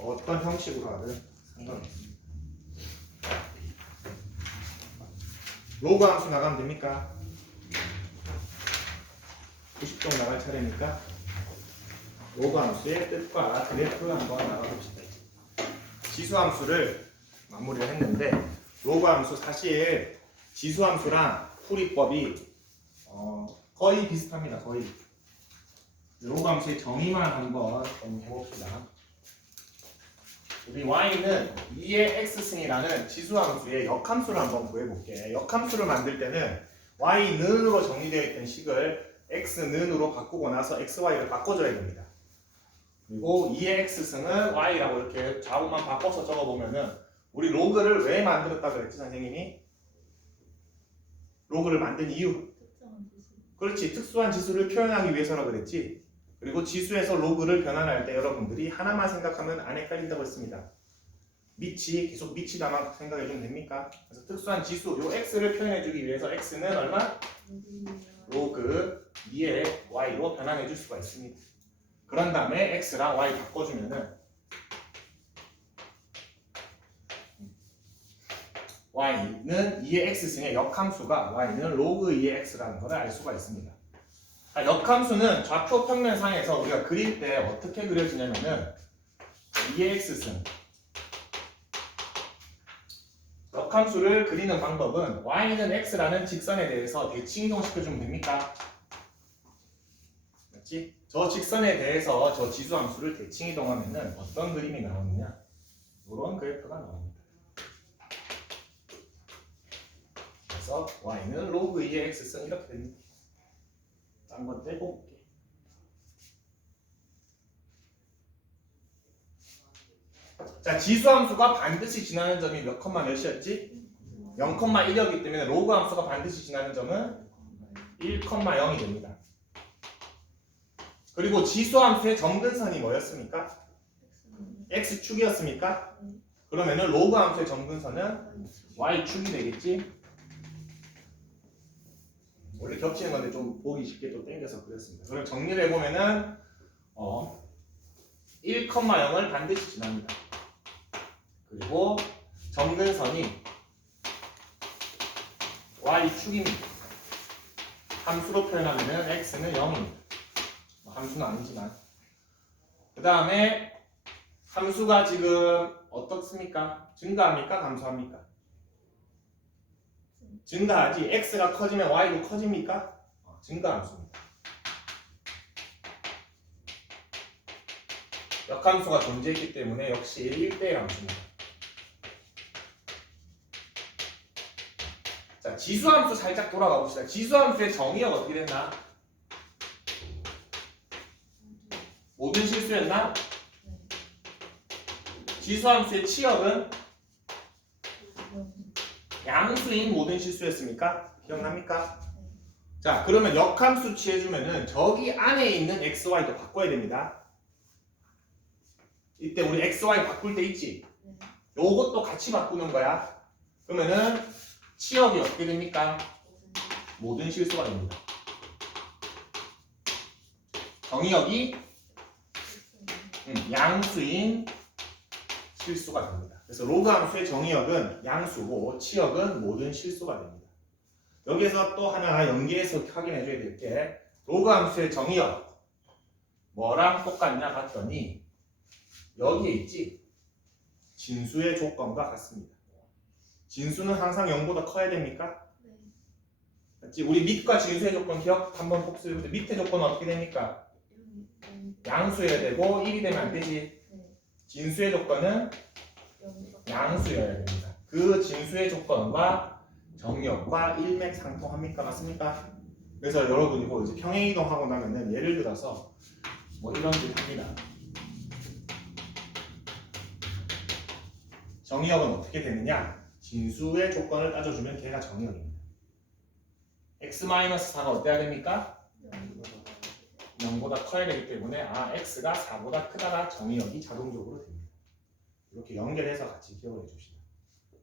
어떤 형식으로 하든 상관없습니다. 로그 함수 나가면 됩니까? 90도 나갈 차례니까 로그 함수의 뜻과 그래프를 한번 나가봅시다. 지수 함수를 마무리를 했는데 로그 함수 사실 지수 함수랑 풀이법이 거의 비슷합니다. 거의. 로그 함수의 정의만 한번 좀 해봅시다. 우리 y는 2의 x승이라는 지수 함수의 역함수를 한번 구해볼게. 역함수를 만들 때는 y는으로 정의되어 있던 식을 x는으로 바꾸고 나서 xy를 바꿔줘야 됩니다. 그리고 2의 x승은 y라고 이렇게 좌우만 바꿔서 적어보면은 우리 로그를 왜 만들었다 그랬지 선생님이? 로그를 만든 이유. 그렇지, 특수한 지수를 표현하기 위해서라 그랬지. 그리고 지수에서 로그를 변환할 때 여러분들이 하나만 생각하면 안 헷갈린다고 했습니다. 밑이 계속 밑이다만 생각해주면 됩니까? 그래서 특수한 지수, 요 x를 표현해주기 위해서 x는 얼마? 로그 2의 y로 변환해줄 수가 있습니다. 그런 다음에 x랑 y 바꿔주면은 y는 2의 x승의 역함수가 y는 로그 2의 x라는 걸 알 수가 있습니다. 역함수는 좌표 평면상에서 우리가 그릴 때 어떻게 그려지냐면은 2의 x승 역함수를 그리는 방법은 y는 x라는 직선에 대해서 대칭 이동시켜주면 됩니까? 맞지? 저 직선에 대해서 저 지수함수를 대칭 이동하면은 어떤 그림이 나오느냐? 이런 그래프가 나옵니다. 그래서 y는 로그 2의 x승 이렇게 됩니다. 한번 떼볼게. 자, 지수함수가 반드시 지나는 점이 몇 컴마 몇이었지? 0,1이었기 때문에 로그 함수가 반드시 지나는 점은 1,0이 됩니다. 그리고 지수함수의 점근선이 뭐였습니까? x축이었습니까? 그러면은 로그 함수의 점근선은 y축이 되겠지? 원래 겹치는 건데 좀 보기 쉽게 또 땡겨서 그렸습니다. 그럼 정리를 해보면은 1,0을 반드시 지납니다. 그리고 점근선이 y축입니다. 함수로 표현하면 x는 0입니다. 함수는 아니지만. 그 다음에 함수가 지금 어떻습니까? 증가합니까? 감소합니까? 증가하지. x가 커지면 y도 커집니까? 증가함수입니다. 역함수가 존재했기 때문에 역시 1대1 함수입니다. 자, 지수함수 살짝 돌아가 봅시다. 지수함수의 정의가 어떻게 됐나? 모든 실수였나? 지수함수의 치역은 양수인 모든 실수였습니까? 기억납니까? 자, 그러면 역함수 취해주면은 저기 안에 있는 xy도 바꿔야 됩니다. 이때 우리 xy 바꿀 때 있지? 요것도 같이 바꾸는 거야. 그러면은 치역이 어떻게 됩니까? 모든 실수가 됩니다. 정의역이 양수인 실수가 됩니다. 그래서 로그 함수의 정의역은 양수고 치역은 모든 실수가 됩니다. 여기에서 또 하나 연계해서 확인해 줘야 될 게 로그 함수의 정의역 뭐랑 똑같냐 봤더니 여기에 있지? 진수의 조건과 같습니다. 진수는 항상 0보다 커야 됩니까? 맞지? 우리 밑과 진수의 조건 기억 한번 복습해 볼때 밑의 조건은 어떻게 됩니까? 양수여야 되고 1이 되면 안 되지. 진수의 조건은 양수여야 됩니다. 그 진수의 조건과 정의역과 일맥상통합니까? 맞습니까? 그래서 여러분이 뭐 이제 평행이동하고 나면은 예를 들어서 뭐 이런 짓 합니다. 정의역은 어떻게 되느냐? 진수의 조건을 따져주면 걔가 정의역입니다. x-4가 어때야 됩니까? 0보다 커야 되기 때문에 x가 4보다 크다가 정의역이 자동적으로 됩니다. 이렇게 연결해서 같이 기억을 해줍시다.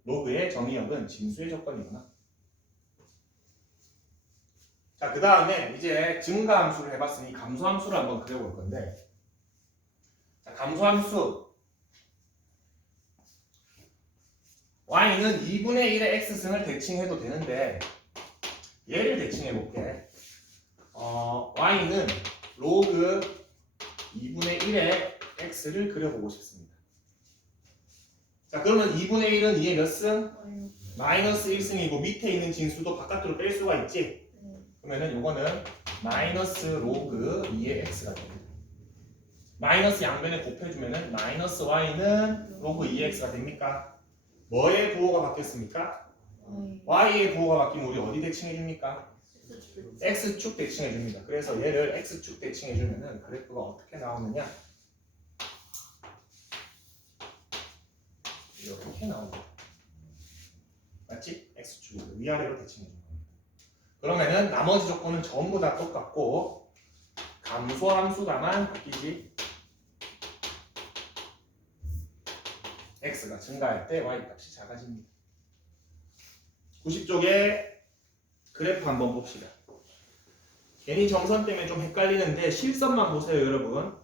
로그의 정의역은 진수의 조건이구나. 자, 그 다음에 이제 증가함수를 해봤으니 감소함수를 한번 그려볼 건데, 자, 감소함수 y는 2분의 1의 x승을 대칭해도 되는데 얘를 대칭해 볼게. y는 로그 2분의 1의 x를 그려보고 싶습니다. 자, 그러면 2분의 1은 2의 몇 승? 마이너스 1승이고 밑에 있는 진수도 바깥으로 뺄 수가 있지? 그러면은 요거는 마이너스 로그 2의 x가 됩니다. 마이너스 양변에 곱해주면은 마이너스 y는 로그 2의 x가 됩니까? 뭐의 부호가 바뀌었습니까? y의 부호가 바뀌면 우리 어디 대칭해줍니까? x축 대칭해줍니다. 그래서 얘를 x축 대칭해주면은 그래프가 어떻게 나오느냐? 이렇게 나옵니다. 맞지? x축으로 위아래로 대칭해주는 겁니다. 그러면은 나머지 조건은 전부 다 똑같고 감소함수가만 바뀌지. x가 증가할 때 y 값이 작아집니다. 90쪽에 그래프 한번 봅시다. 괜히 점선 때문에 좀 헷갈리는데 실선만 보세요, 여러분.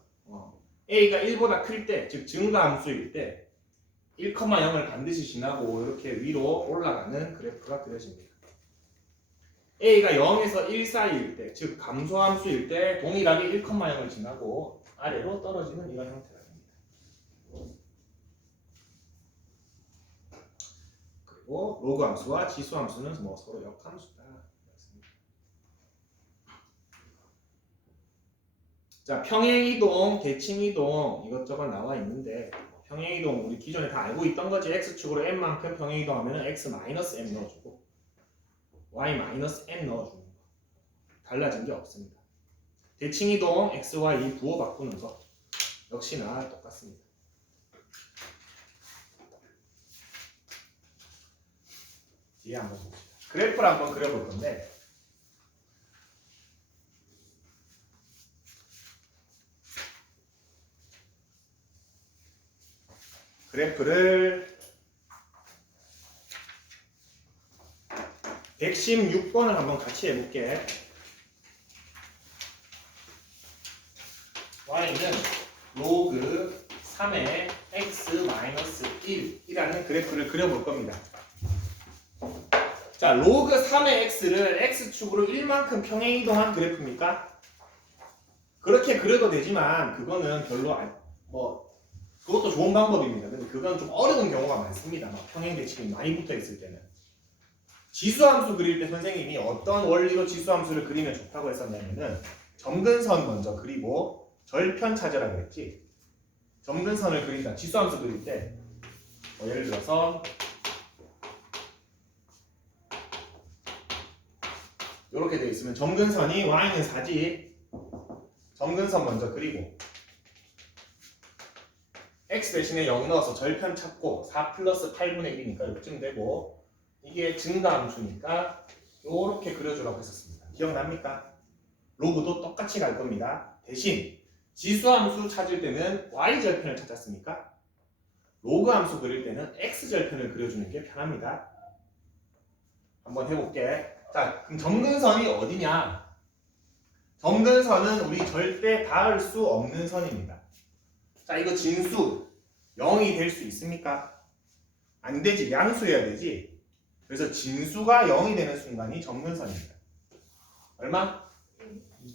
a가 1보다 클 때, 즉 증가함수일 때 1,0을 반드시 지나고 이렇게 위로 올라가는 그래프가 그려집니다. a가 0에서 1 사이일 때, 즉 감소함수일 때 동일하게 1,0을 지나고 아래로 떨어지는 이런 형태가 됩니다. 그리고 로그 함수와 지수 함수는 뭐 서로 역함수다. 자, 평행이동, 대칭이동 이것저것 나와 있는데 평행이동 우리 기존에 다 알고 있던 거지. x축으로 n만큼 평행이동하면 x-m 넣어주고 y-n 넣어주는 거. 달라진 게 없습니다. 대칭이동 x, y 부호 바꾸는 거 역시나 똑같습니다. 뒤에 한번 봅시다. 그래프를 한번 그려볼 건데 그래프를 116번을 한번 같이 해볼게. y는 로그 3의 x-1이라는 그래프를 그려볼 겁니다. 자, 로그 3의 x를 x축으로 1만큼 평행이동한 그래프입니까? 그렇게 그려도 되지만 그거는 별로 그것도 좋은 방법입니다. 근데 그건 좀 어려운 경우가 많습니다. 평행 대칭이 많이 붙어 있을 때는. 지수함수 그릴 때 선생님이 어떤 원리로 지수함수를 그리면 좋다고 했었냐면은 점근선 먼저 그리고 절편 찾으라 그랬지. 점근선을 그린다. 지수함수 그릴 때 예를 들어서 이렇게 되어 있으면 점근선이 y는 4지. 점근선 먼저 그리고 x 대신에 0 넣어서 절편 찾고 4 플러스 8분의 1이니까 이쯤 되고 이게 증가함수니까 이렇게 그려주라고 했었습니다. 기억납니까? 로그도 똑같이 갈 겁니다. 대신 지수함수 찾을 때는 y절편을 찾았으니까 로그함수 그릴 때는 x절편을 그려주는 게 편합니다. 한번 해볼게. 자, 그럼 점근선이 어디냐? 점근선은 우리 절대 닿을 수 없는 선입니다. 자, 이거 진수 0이 될 수 있습니까? 안 되지. 양수여야 되지. 그래서 진수가 0이 되는 순간이 점근선입니다. 얼마?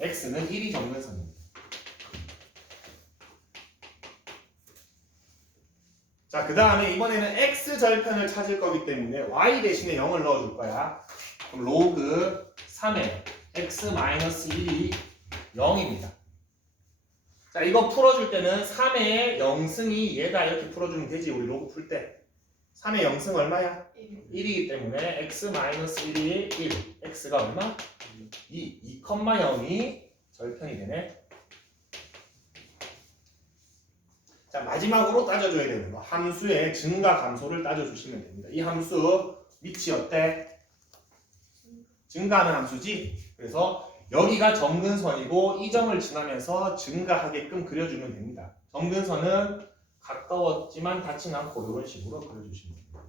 x는 1이 점근선입니다. 자, 그 다음에 이번에는 x절편을 찾을 거기 때문에 y 대신에 0을 넣어줄 거야. 그럼 로그 3의 x-1이 0입니다. 자, 이거 풀어줄 때는 3의 0승이 얘다 이렇게 풀어주면 되지. 우리 로그 풀 때 3의 0승 얼마야? 1이기 때문에 x-1이 1 x가 얼마? 2,0이 절편이 되네. 자, 마지막으로 따져줘야 되는 거 함수의 증가 감소를 따져주시면 됩니다. 이 함수 밑이 어때? 증가하는 함수지? 그래서 여기가 점근선이고 이 점을 지나면서 증가하게끔 그려주면 됩니다. 점근선은 가까웠지만 닿진 않고 이런 식으로 그려주시면 됩니다.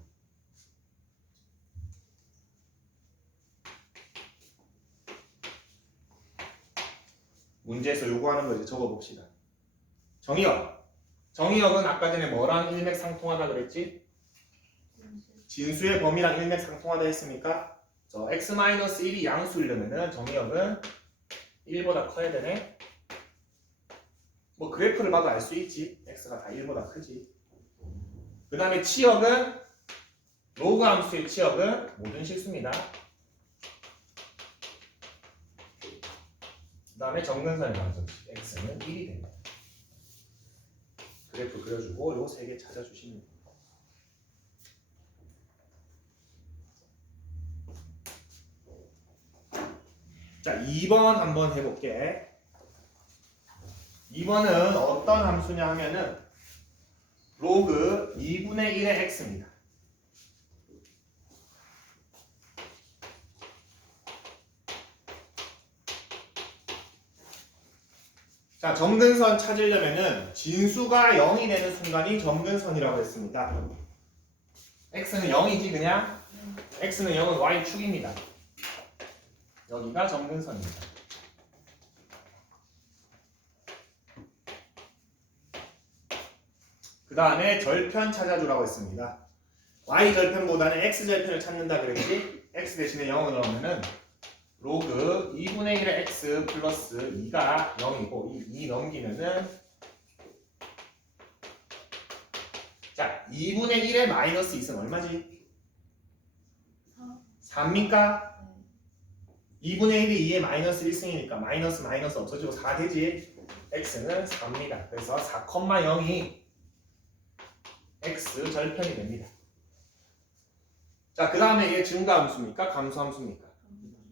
문제에서 요구하는 거 이제 적어봅시다. 정의역. 정의역은 아까 전에 뭐랑 일맥상통하다 그랬지? 진수의 범위랑 일맥상통하다 했습니까? 저 x-1이 양수이려면은 정의역은 1보다 커야 되네. 뭐 그래프를 봐도 알 수 있지. x가 다 1보다 크지. 그 다음에 치역은 로그 함수의 치역은 모든 실수입니다. 그 다음에 정근선의 방정식 x는 1이 됩니다. 그래프 그려주고 요 세 개 찾아주시면 됩니다. 자, 2번 한번 해볼게. 2번은 어떤 함수냐 하면은 로그 2분의 1의 x입니다. 자, 점근선 찾으려면은 진수가 0이 되는 순간이 점근선이라고 했습니다. x는 0이지 그냥? x는 0은 y축입니다. 여기가 점근선입니다. 그 다음에 절편 찾아주라고 했습니다. y절편보다는 x절편을 찾는다 그랬지? x 대신에 0을 넣으면은 로그 2분의 1의 x 플러스 2가 0이고 2 넘기면은 자 2분의 1의 마이너스 2는 얼마지? 4입니까? 2분의 1이 2의 마이너스 1승이니까 마이너스 마이너스 없어지고 4 되지? x는 4입니다. 그래서 4,0이 x 절편이 됩니다. 자, 그 다음에 이게 증가함수입니까? 감소함수입니까?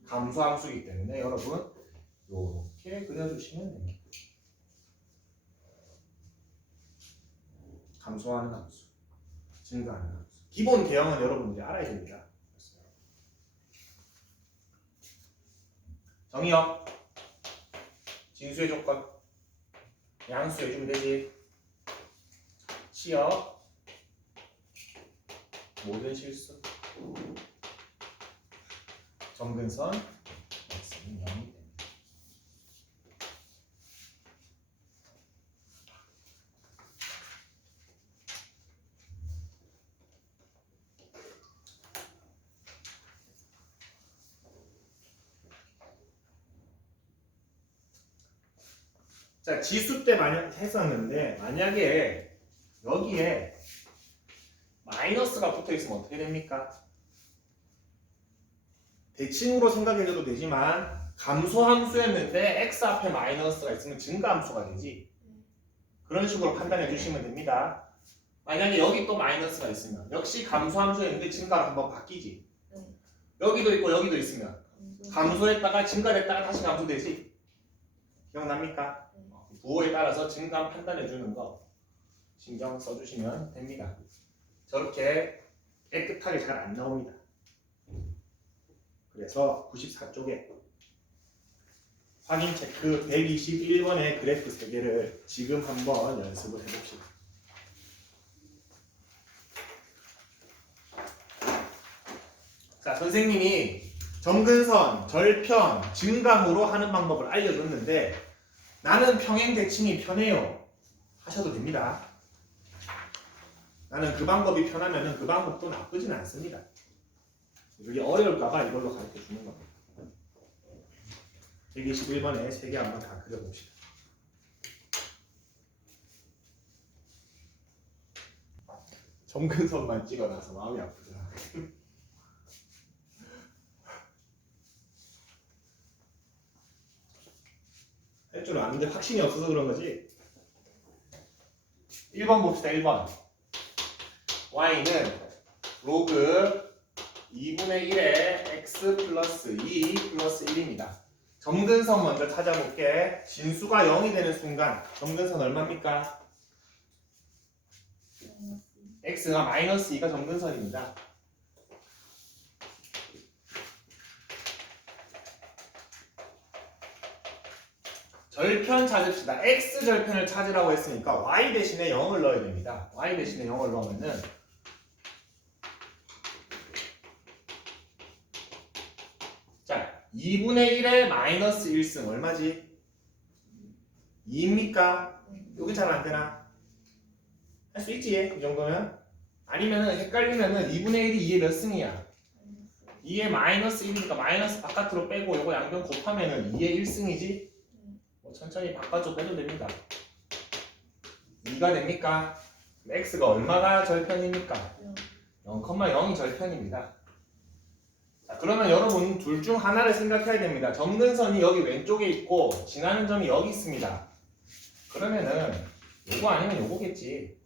감소함수이기 때문에 여러분 이렇게 그려주시면 됩니다. 감소하는 함수, 증가하는 함수. 기본 개형은 여러분들이 알아야 됩니다. 정의역, 진수의 조건, 양수 해주면 되지. 치역, 모든 실수, 점근선, x는 0이 됩니다. 자, 지수 때 만약 했었는데 만약에 여기에 마이너스가 붙어 있으면 어떻게 됩니까? 대칭으로 생각해줘도 되지만 감소함수였는데 x 앞에 마이너스가 있으면 증가함수가 되지. 그런 식으로 판단해 주시면 됩니다. 만약에 여기 또 마이너스가 있으면 역시 감소함수였는데 증가로 한번 바뀌지. 여기도 있고 여기도 있으면 감소했다가 증가했다가 다시 감소되지. 기억납니까? 부호에 따라서 증감 판단해 주는 거 신경 써주시면 됩니다. 저렇게 깨끗하게 잘 안 나옵니다. 그래서 94쪽에 확인 체크 121번의 그래프 3개를 지금 한번 연습을 해봅시다. 자, 선생님이 점근선, 절편, 증감으로 하는 방법을 알려줬는데 나는 평행 대칭이 편해요 하셔도 됩니다. 나는 그 방법이 편하면 그 방법도 나쁘진 않습니다. 이게 어려울까봐 이걸로 가르쳐 주는 겁니다. 121번에 3개 한번 다 그려봅시다. 점근선만 찍어놔서 마음이 아프더라. 할 줄 아는데 확신이 없어서 그런 거지. 1번 봅시다. 1번 y는 로그 2분의 1의 x 플러스 2 플러스 1입니다. 점근선 먼저 찾아볼게. 진수가 0이 되는 순간 점근선 얼마입니까? x가 마이너스 2가 점근선입니다. 절편 찾읍시다. x절편을 찾으라고 했으니까 y 대신에 0을 넣어야 됩니다. y 대신에 0을 넣으면은 자, 2분의 1의 마이너스 1승 얼마지? 2입니까? 여기 잘 안되나? 할 수 있지? 이 정도면? 아니면은 헷갈리면은 2분의 1이 2의 몇 승이야? 2의 마이너스 1이니까 마이너스 바깥으로 빼고 요거 양변 곱하면은 2의 1승이지? 뭐 천천히 바깥으로 빼도 됩니다. 2가 됩니까? x가 얼마가 절편입니까? 0,0이 절편입니다. 자, 그러면 여러분 둘 중 하나를 생각해야 됩니다. 점근선이 여기 왼쪽에 있고 지나는 점이 여기 있습니다. 그러면은 요거 아니면 요거겠지.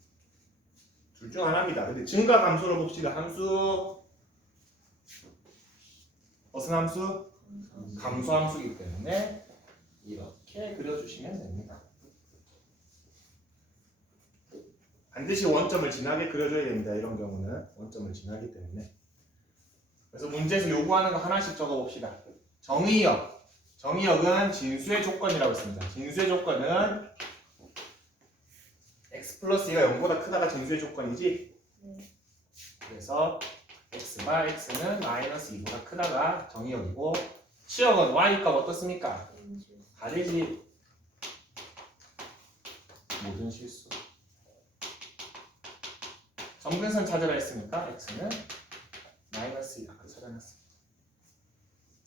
둘 중 하나입니다. 근데 증가 함수로 봅시다. 함수 무슨 함수? 감소함수이기 때문에 이렇게 그려주시면 됩니다. 반드시 원점을 지나게 그려줘야 됩니다. 이런 경우는 원점을 지나기 때문에. 그래서 문제에서 요구하는 거 하나씩 적어봅시다. 정의역. 정의역은 진수의 조건이라고 했습니다. 진수의 조건은 x 플러스 2가 0보다 크다가 진수의 조건이지? 그래서 x가 x는 마이너스 2보다 크다가 정의역이고 치역은 y값 어떻습니까? 다르지. 모든 실수. 점근선 찾으라 했으니까 x는 마이너스 2 아까 찾아놨습니다.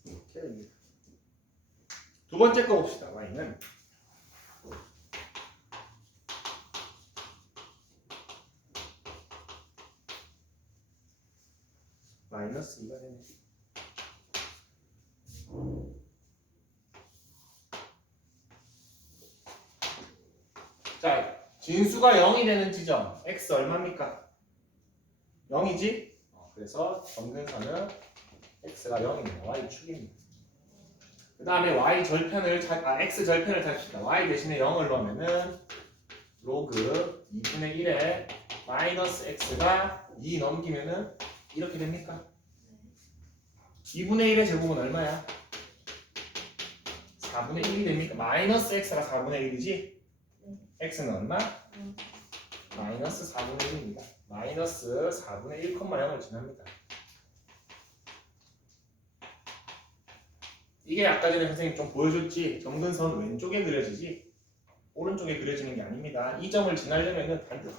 이렇게 됩니다. 두 번째 거 봅시다. y는 마이너스 2가 되네. 자, 진수가 0이 되는 지점 x 얼마입니까? 0이지? 그래서 점근선은 x가 0입니다. y축입니다. 그 다음에 x 절편을 찾읍시다. y 대신에 0을 넣으면은 로그 2분의 1에 마이너스 x가 2 넘기면은 이렇게 됩니까? 2분의 1의 제곱은 얼마야? 4분의 1이 됩니까? 마이너스 x가 4분의 1이지? x는 얼마? 마이너스 4분의 1입니다. 마이너스 4분의 1,0을 지납니다. 이게 아까 전에 선생님 좀 보여줬지? 점근선 왼쪽에 그려지지? 오른쪽에 그려지는 게 아닙니다. 이 점을 지나려면은 반드시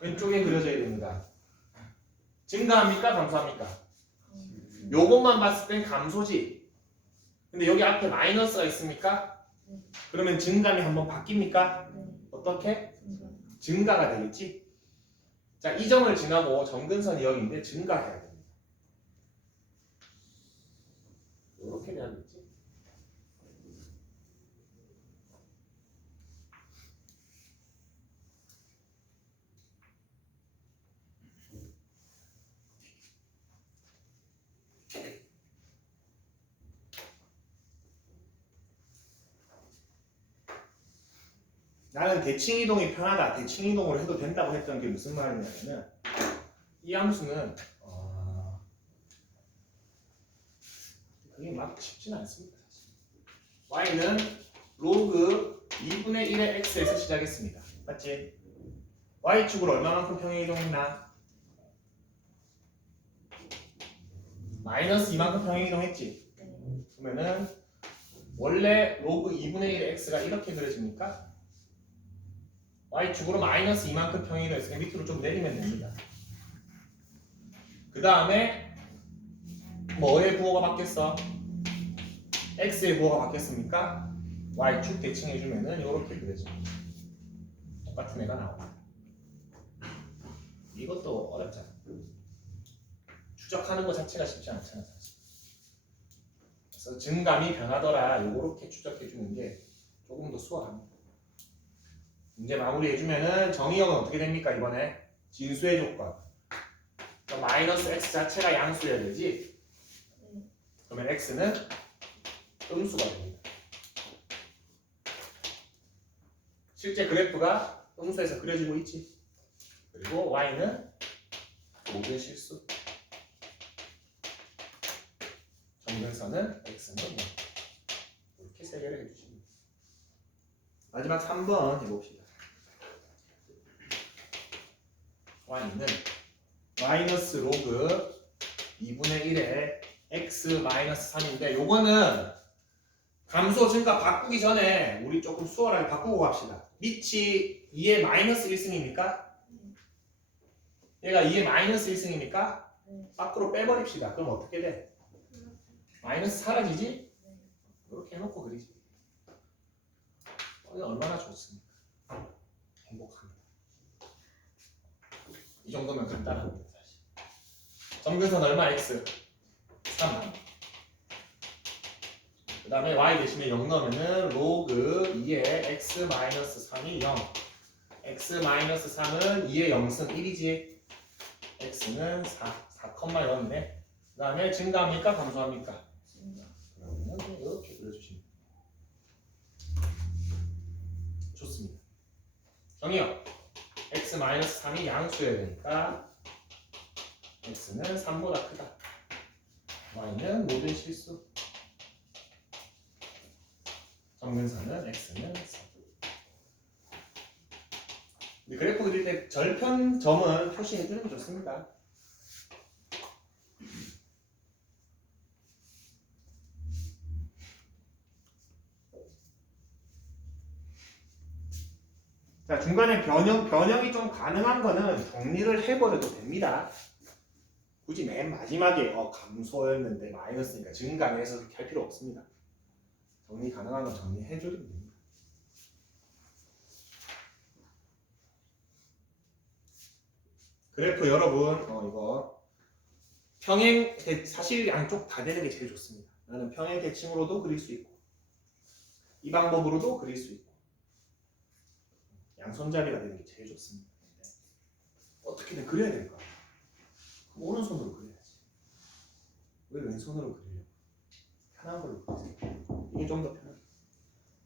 왼쪽에 그려져야 됩니다. 증가합니까? 감소합니까? 요것만 봤을 땐 감소지. 근데 여기 앞에 마이너스가 있습니까? 그러면 증감이 한번 바뀝니까? 어떻게? 증가가 되겠지? 자, 이 점을 지나고 점근선이 여기인데 증가해야 됩니다. 이렇게 돼야겠지? 나는 대칭 이동이 편하다. 대칭 이동으로 해도 된다고 했던 게 무슨 말이냐면 이 함수는 그게 막 쉽진 않습니다. 사실. y는 로그 2분의 1의 x에서 시작했습니다. 맞지? y축으로 얼마만큼 평행 이동했나? 마이너스 2만큼 평행 이동했지? 그러면은 원래 로그 2분의 1의 x가 이렇게 그려집니까? y축으로 마이너스 2만큼 평행 이동했으니까 밑으로 좀 내리면 됩니다. 그 다음에 뭐의 부호가 바뀌었어? x의 부호가 바뀌었습니까? y축 대칭해주면은 이렇게 그려집니다. 똑같은 애가 나옵니다. 이것도 어렵잖아. 추적하는 것 자체가 쉽지 않잖아, 사실. 그래서 증감이 변하더라. 요렇게 추적해주는 게 조금 더 수월합니다. 문제 마무리해주면은 정의역은 어떻게 됩니까? 이번에 진수의 조건. 마이너스 x 자체가 양수여야 되지? 그러면 x는 음수가 됩니다. 실제 그래프가 음수에서 그려지고 있지? 그리고 y는 모든 실수. 점근선은 x는 0. 이렇게 세 개를 해주십니다. 마지막 3번 해봅시다. y는 마이너스 로그 2분의 1에 x 마이너스 3인데 요거는 감소 증가 바꾸기 전에 우리 조금 수월하게 바꾸고 갑시다. 밑이 2의 마이너스 1승입니까? 얘가 2의 마이너스 1승이니까 네. 밖으로 빼버립시다. 그럼 어떻게 돼? 마이너스 사라지지? 네. 이렇게 해놓고 그리지. 이게 얼마나 좋습니까? 행복합니다. 이 정도면 간단합니다. 사실. 점근선 얼마? x 3. 그 다음에 y 대신에 0 넣으면은 로그 2의 x 3이 0. x 3은 2의 0승 1이지. x는 4,0이네. 그 다음에 증가합니까? 감소합니까? 그러면 이렇게 그려주시면 좋습니다. 정의요. x 3이 양수여야 되니까 x는 3보다 크다. y는 모든 실수. 점근선은 x는 4. 근데 그래프 그릴 때 절편점은 표시해주는 게 좋습니다. 자, 중간에 변형이 좀 가능한 거는 정리를 해버려도 됩니다. 굳이 맨 마지막에 감소였는데 마이너스니까 증가해서 그렇게 할 필요 없습니다. 정리 가능한 건 정리해줘도 됩니다. 그래프 여러분 이거 평행 사실 양쪽 다 되는 게 제일 좋습니다. 나는 평행 대칭으로도 그릴 수 있고 이 방법으로도 그릴 수 있고 양손잡이가 되는 게 제일 좋습니다. 어떻게든 그려야 될 거. 그럼 오른손으로 그려야지. 왜 왼손으로 그리려고? 편한 걸로 그리세요. 이게 좀 더 편해요.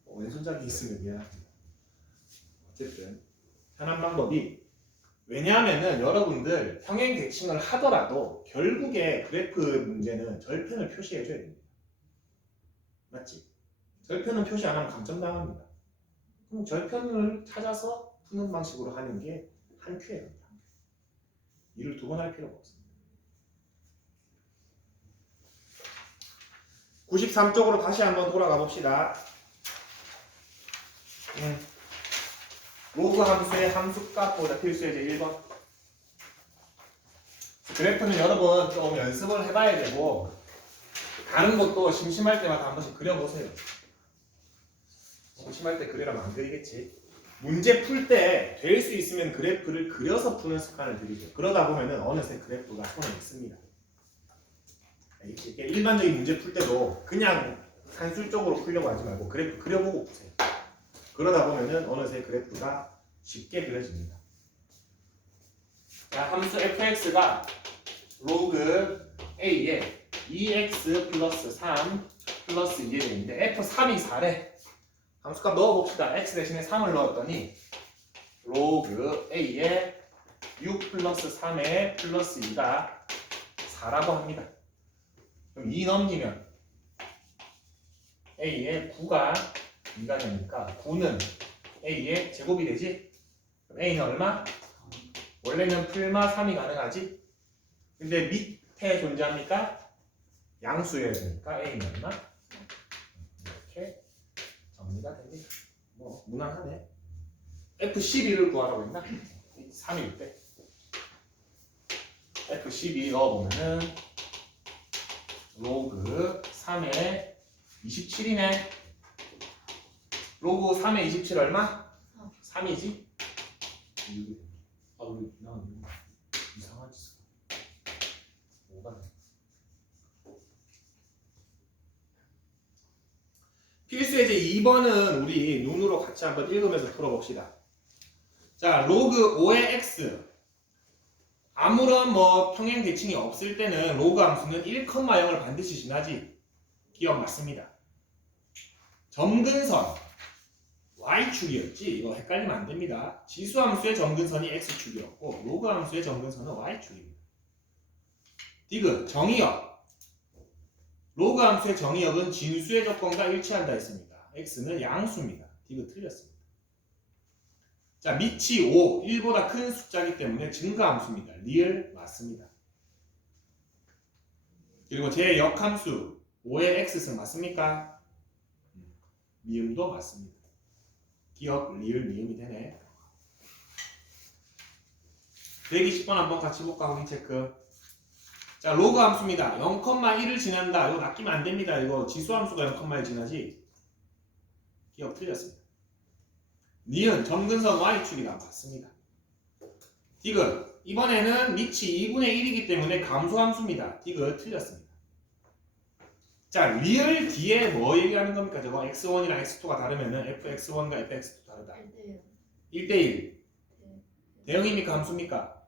왼손잡이 있으면 미안합니다. 어쨌든 편한 방법이 왜냐하면은 여러분들 평행 대칭을 하더라도 결국에 그래프 문제는 절편을 표시해줘야 됩니다. 맞지? 절편은 표시 안 하면 감점당합니다. 그럼 절편을 찾아서 푸는 방식으로 하는 게 한 큐예요. 일을 두 번 할 필요가 없습니다. 93쪽으로 다시 한번 돌아가 봅시다. 로그 함수의 함수값보다 필수예제 1번. 그래프는 여러분 좀 연습을 해봐야 되고 다른 것도 심심할 때마다 한 번씩 그려보세요. 심심할 때 그리라면 안 그리겠지. 문제 풀 때 될 수 있으면 그래프를 그려서 푸는 습관을 들이죠. 그러다 보면은 어느새 그래프가 손에 있습니다. 이렇게 일반적인 문제 풀 때도 그냥 산술적으로 풀려고 하지 말고 그래프 그려보고 푸세요. 그러다 보면은 어느새 그래프가 쉽게 그려집니다. 자, 함수 fx가 로그 a에 2x 플러스 3 플러스 2에 되는데 f3이 4래. 함수값 넣어봅시다. x 대신에 3을 넣었더니 로그 a에 6 플러스 3에 플러스 2가 4라고 합니다. 그럼 2 넘기면 a에 9가 2가 되니까 9는 a의 제곱이 되지? 그럼 a는 얼마? 원래는 풀마 3이 가능하지? 근데 밑에 존재합니까? 양수여야 되니까 a는 얼마? 이렇게 정리가 됩니다. 뭐 무난하네. F12를 구하라고 했나? 3일 때 F12 넣어보면은 로그 3에 27이네. 로그 3에 27 얼마? 3이지? 아, 우리 이상한 짓. 뭐가 나? 필수예제 2번은 우리 눈으로 같이 한번 읽으면서 풀어봅시다. 자, 로그 5의 x. 아무런 평행 대칭이 없을 때는 로그 함수는 1,0을 반드시 지나지. 기억 맞습니다. 점근선 y축이었지. 이거 헷갈리면 안 됩니다. 지수 함수의 점근선이 x축이었고 로그 함수의 점근선은 y축입니다. 디귿 정의역. 로그 함수의 정의역은 진수의 조건과 일치한다 했습니다. x는 양수입니다. 디귿 틀렸습니다. 자, 밑이 5, 1보다 큰 숫자이기 때문에 증가함수입니다. 리을 맞습니다. 그리고 제 역함수 5의 x승 맞습니까? 미음도 맞습니다. 기억, 리을, 미음이 되네. 120번 한번 같이 볼까? 확인 체크. 자, 로그 함수입니다. 0,1을 지난다. 이거 낚이면 안 됩니다. 이거 지수 함수가 0,1 지나지. 기억 틀렸습니다. 니은 점근선 y축이랑 같습니다. 디귿 이번에는 밑이 2분의 1이기 때문에 감소함수입니다. 디귿 틀렸습니다. 자, 리을 뒤에 뭐 얘기하는 겁니까? 저거 x1이랑 x2가 다르면은 fx1과 fx2 다르다. 1대1. 대응입니까? 함수입니까?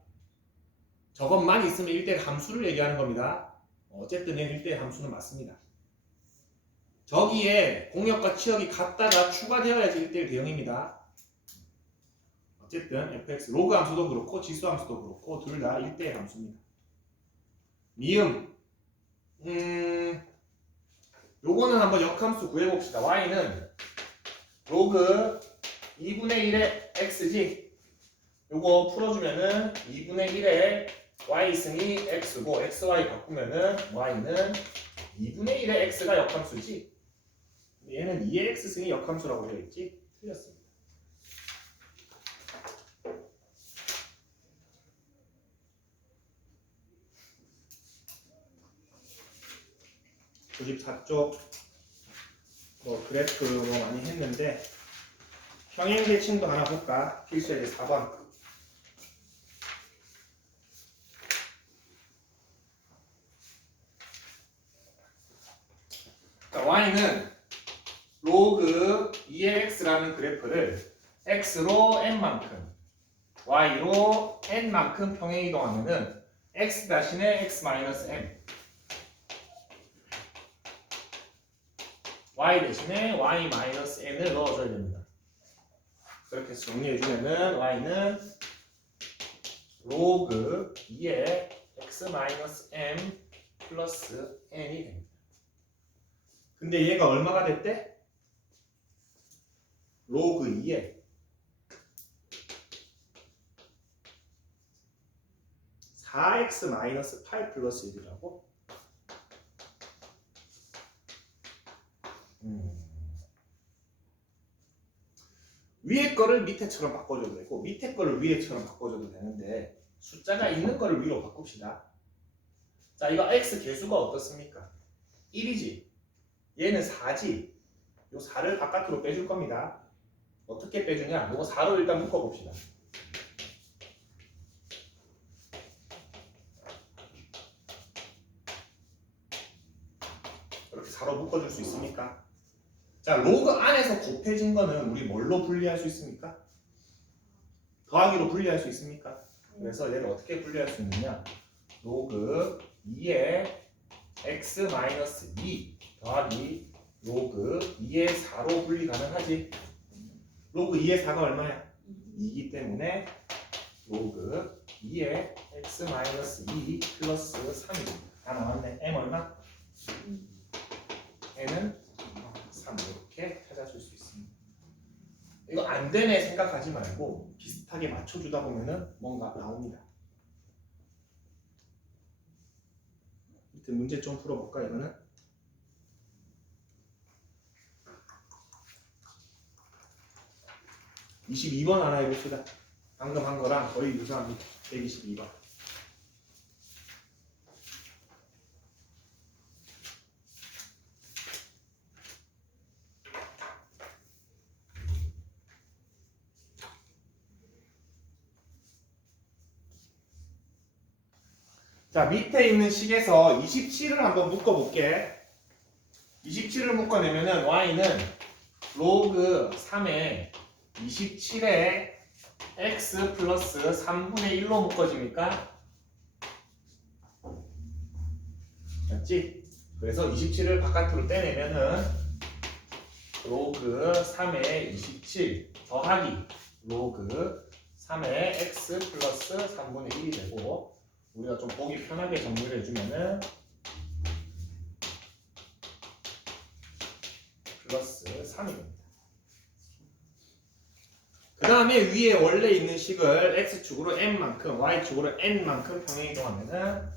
저것만 있으면 1대1 함수를 얘기하는 겁니다. 어쨌든 1대1 함수는 맞습니다. 저기에 공역과 치역이 같다가 추가되어야지 1대1 대응입니다. 어쨌든 fx 로그 함수도 그렇고 지수 함수도 그렇고 둘 다 1대1 함수입니다. 미음 요거는 한번 역함수 구해봅시다. y는 로그 2분의 1의 x지. 요거 풀어주면은 2분의 1의 y승이 x고 xy 바꾸면은 y는 2분의 1의 x가 역함수지. 얘는 2의 x승이 역함수라고 되어 있지. 틀렸습니다. (94쪽) 뭐 그래프 뭐 많이 했는데 평행대칭도 하나 볼까? 필수의 4번. 자, y는 로그 2의 x라는 그래프를 x로 n만큼 y로 n만큼 평행 이동하면은 x 대신에 x 마이너스 m y 대신에 y 마이너스 n을 넣어줘야 됩니다. 그렇게 해서 정리해주면은 y는 로그 2의 x 마이너스 m 플러스 n이 됩니다. 근데 얘가 얼마가 됐대? 로그 2에 4x 마이너스 8 플러스 1이라고? 위에 거를 밑에처럼 바꿔줘도 되고 밑에 거를 위에처럼 바꿔줘도 되는데 숫자가 있는 거를 위로 바꿉시다. 자, 이거 x 개수가 어떻습니까? 1이지. 얘는 4지. 요 4를 바깥으로 빼줄 겁니다. 어떻게 빼주냐? 이거 4로 일단 묶어봅시다. 이렇게 4로 묶어줄 수 있습니까? 자, 로그 안에서 곱해진 거는 우리 뭘로 분리할 수 있습니까? 더하기로 분리할 수 있습니까? 그래서 얘를 어떻게 분리할 수 있느냐? 로그 2의 x-2 더하기 로그 2의 4로 분리 가능하지? 로그 2의 4가 얼마야? 2이기 때문에 로그 2의 x-2 플러스 3이 다 나왔네. m 얼마? n은 3 이렇게 찾아줄 수 있습니다. 이거 안 되네 생각하지 말고 비슷하게 맞춰주다 보면은 뭔가 나옵니다. 밑에 문제 좀 풀어볼까 이거는? (22번) 하나 해봅시다. 방금 한 거랑 거의 유사합니다. 122번. 자, 밑에 있는 식에서 27을 한번 묶어볼게. 27을 묶어내면은 y는 로그 3에 27에 x 플러스 3분의 1로 묶어집니까? 맞지? 그래서 27을 바깥으로 떼내면은 로그 3에 27 더하기 로그 3에 x 플러스 3분의 1이 되고 우리가 좀 보기 편하게 정리를 해주면은 플러스 3이 됩니다. 그 다음에 위에 원래 있는 식을 x축으로 m만큼 y축으로 n만큼 평행 이동하면은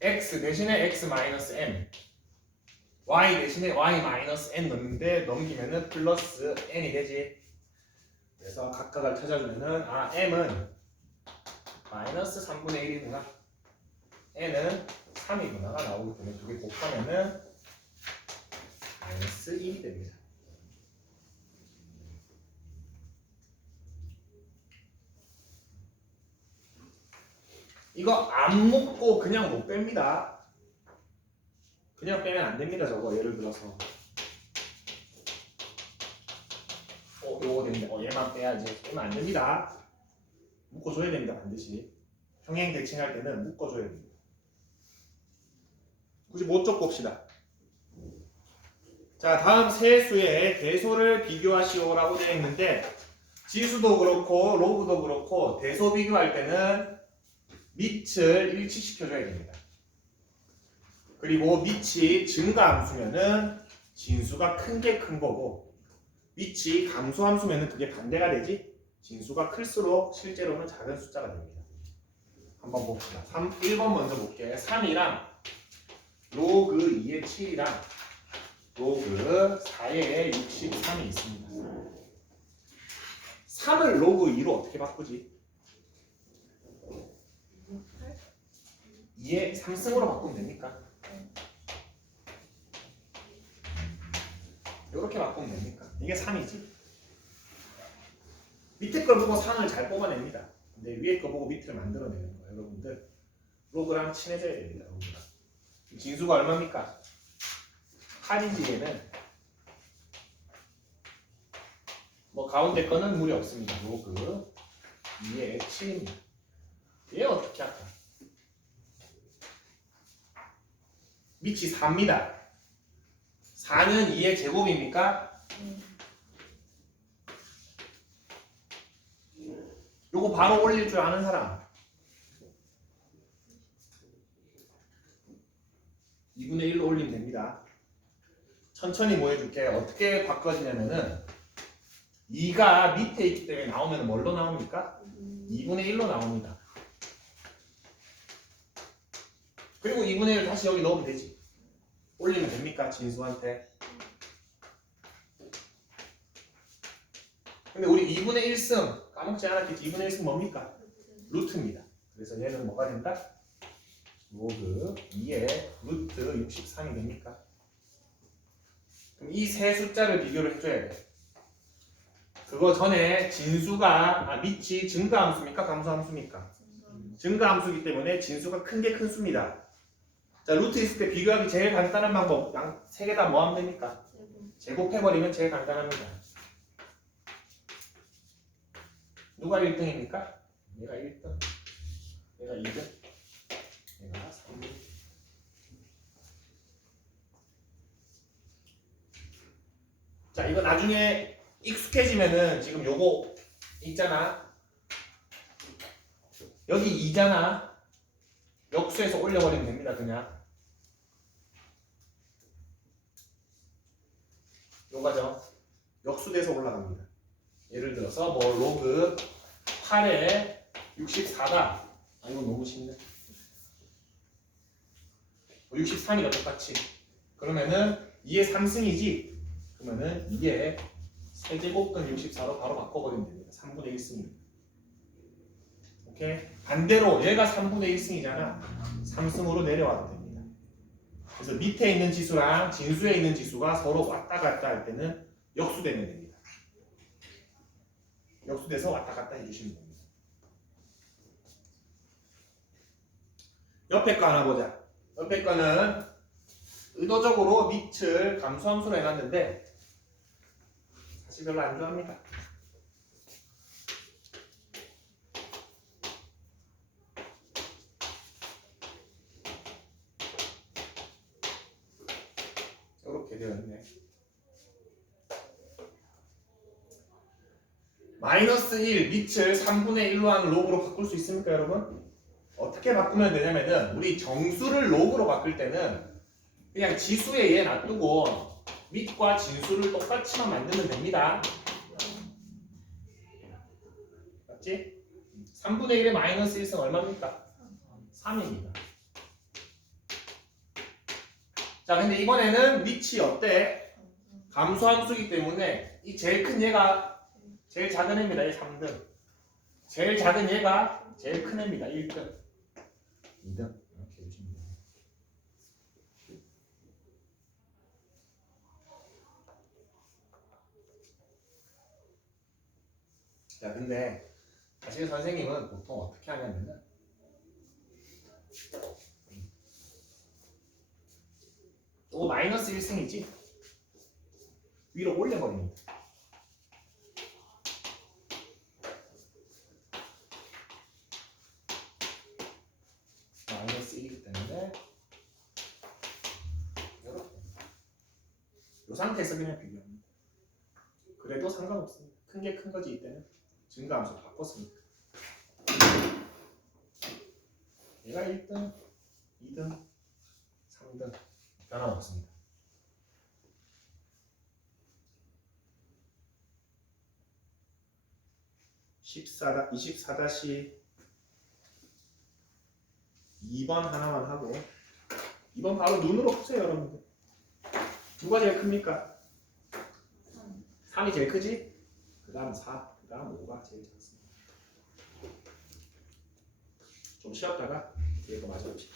x 대신에 x-m y 대신에 y-n 넣는데 넘기면은 플러스 n이 되지. 그래서 각각을 찾아주면은 m은 마이너스 3분의 1이구나, n은 3이구나가 나오기 때문에 두 개 곱하면은 마이너스 1이 됩니다. 이거 안 묶고 그냥 못 뺍니다. 그냥 빼면 안 됩니다. 저거 예를 들어서 요거 됩니다. 얘만 빼야지. 빼면 안 됩니다. 묶어줘야 됩니다. 반드시. 평행 대칭할 때는 묶어줘야 됩니다. 굳이 못 좁봅시다. 자, 다음 세 수의 대소를 비교하시오라고 되어 있는데, 지수도 그렇고 로그도 그렇고 대소 비교할 때는 밑을 일치시켜줘야 됩니다. 그리고 밑이 증가함수면은 진수가 큰 게 큰 거고, 밑이 감소함수면은 그게 반대가 되지, 진수가 클수록 실제로는 작은 숫자가 됩니다. 한번 봅시다. 1번 먼저 볼게요. 3이랑 로그 2의 7이랑 로그 4의 63이 있습니다. 3을 로그 2로 어떻게 바꾸지? 2의 3승으로 바꾸면 됩니까? 이렇게 바꾸면 됩니까? 이게 3이지. 밑에 걸 보고 3을 잘 뽑아냅니다. 근데 위에 거 보고 밑을 만들어내는 거예요. 여러분들 로그랑 친해져야 됩니다. 로그랑. 진수가 얼마입니까? 8이지. 얘는 뭐 가운데 거는 무리 없습니다. 로그 2의 7입니다. 얘 어떻게 할까? 밑이 4입니다. 4는 2의 제곱입니까? 요거 바로 올릴 줄 아는 사람? 2분의 1로 올리면 됩니다. 천천히 뭐 해줄게. 어떻게 바꿔지냐면은 2가 밑에 있기 때문에 나오면 뭘로 나옵니까? 2분의 1로 나옵니다. 그리고 2분의 1 다시 여기 넣으면 되지. 올리면 됩니까? 진수한테. 근데 우리 2분의 1승 까먹지 않았겠지. 2분의 1승 뭡니까? 루트입니다. 그래서 얘는 뭐가 된다? 로그 2의 루트 63이 됩니까? 그럼 이 세 숫자를 비교를 해줘야 돼. 그거 전에 진수가 밑이 증가함수입니까? 감소함수입니까? 증가함수이기 때문에 진수가 큰 게 큰 수입니다. 자, 루트 있을 때 비교하기 제일 간단한 방법, 세 개 다 뭐 하면 됩니까? 제곱해버리면 제일 간단합니다. 누가 1등입니까? 얘가 1등, 얘가 2등, 얘가 3등. 자, 이거 나중에 익숙해지면은 지금 요거 있잖아. 여기 2잖아. 역수에서 올려버리면 됩니다. 그냥 요거죠. 역수돼서 올라갑니다. 예를 들어서 뭐 로그 8에 64다. 이거 너무 쉽네. 63이다 똑같이. 그러면은 2의 3승이지. 그러면은 2의 세제곱근 64로 바로 바꿔버리면 됩니다. 3분의 1승입니다. 오케이? 반대로 얘가 3분의 1승이잖아. 3승으로 내려와도 됩니다. 그래서 밑에 있는 지수랑 진수에 있는 지수가 서로 왔다 갔다 할 때는 역수되면 됩니다. 역수돼서 왔다 갔다 해주시면 됩니다. 옆에 거 하나 보자. 옆에 거는 의도적으로 밑을 감소함수로 해놨는데 사실 별로 안 좋아합니다. 이렇게 되어 있네. 마이너스 1 밑을 3분의 1로 하는 로그로 바꿀 수 있습니까, 여러분? 어떻게 바꾸면 되냐면은 우리 정수를 로그로 바꿀 때는 그냥 지수에 얘 놔두고 밑과 진수를 똑같이만 만들면 됩니다. 맞지? 3분의 1의 마이너스 1승 얼마입니까? 3입니다. 자, 근데 이번에는 밑이 어때? 감소함수이기 때문에 이 제일 큰 얘가 제일 작은 애입니다. 1, 3등. 제일 작은 얘가 제일 큰 애입니다. 1등. 2등. 이렇게 해주시면 돼요. 자, 근데 사실 선생님은 보통 어떻게 하냐면은 또 마이너스 1승이지 위로 올려버립니다. 마이너스 1이기 때문에 이렇게 이 상태에서 그냥 비교합니다. 그래도 상관없습니다. 큰 게 큰 거지 이때는 증가함수 바꿨으니까. 얘가 1등, 2등, 3등 변함없습니다. 24-2번 하나만 하고 2번 바로 눈으로 푸세요 여러분들. 누가 제일 큽니까? 3이 제일 크지? 그 다음 4, 그 다음 5가 제일 작습니다. 좀 쉬었다가 뒤에 거 맞아봅시다.